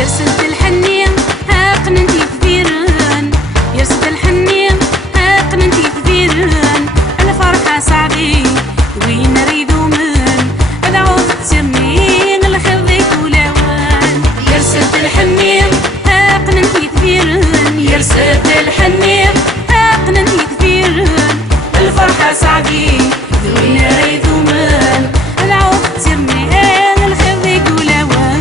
يرسد الحنين هاقن انتي كبيرن، يرسد الحنين هاقن انتي كبيرن. الفرحة صعبي وين نريدو من ادعوك تسمين الخذيك ولوان. يرسد الحنين هاقن انتي كبيرن، يرسد الحنين هاقن انتي كبيرن. الفرحة صعبي وين نريدو من ادعوك تسمين الخذيك ولوان.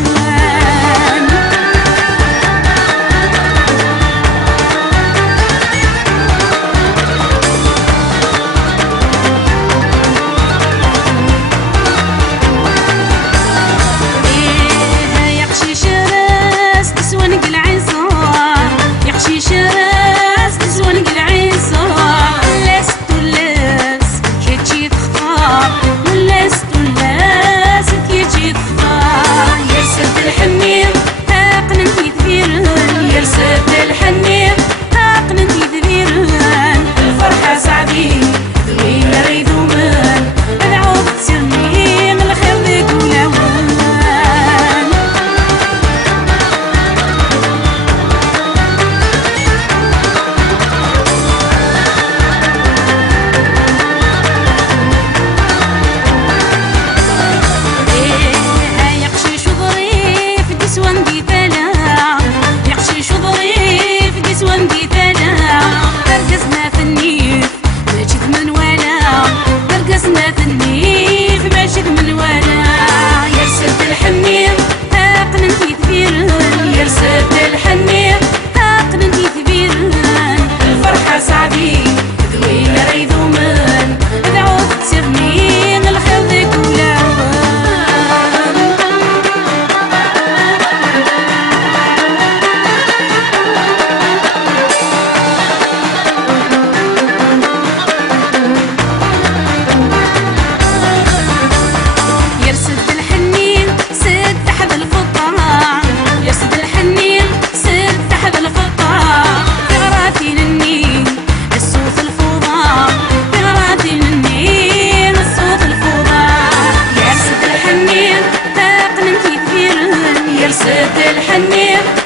يرسد الحنين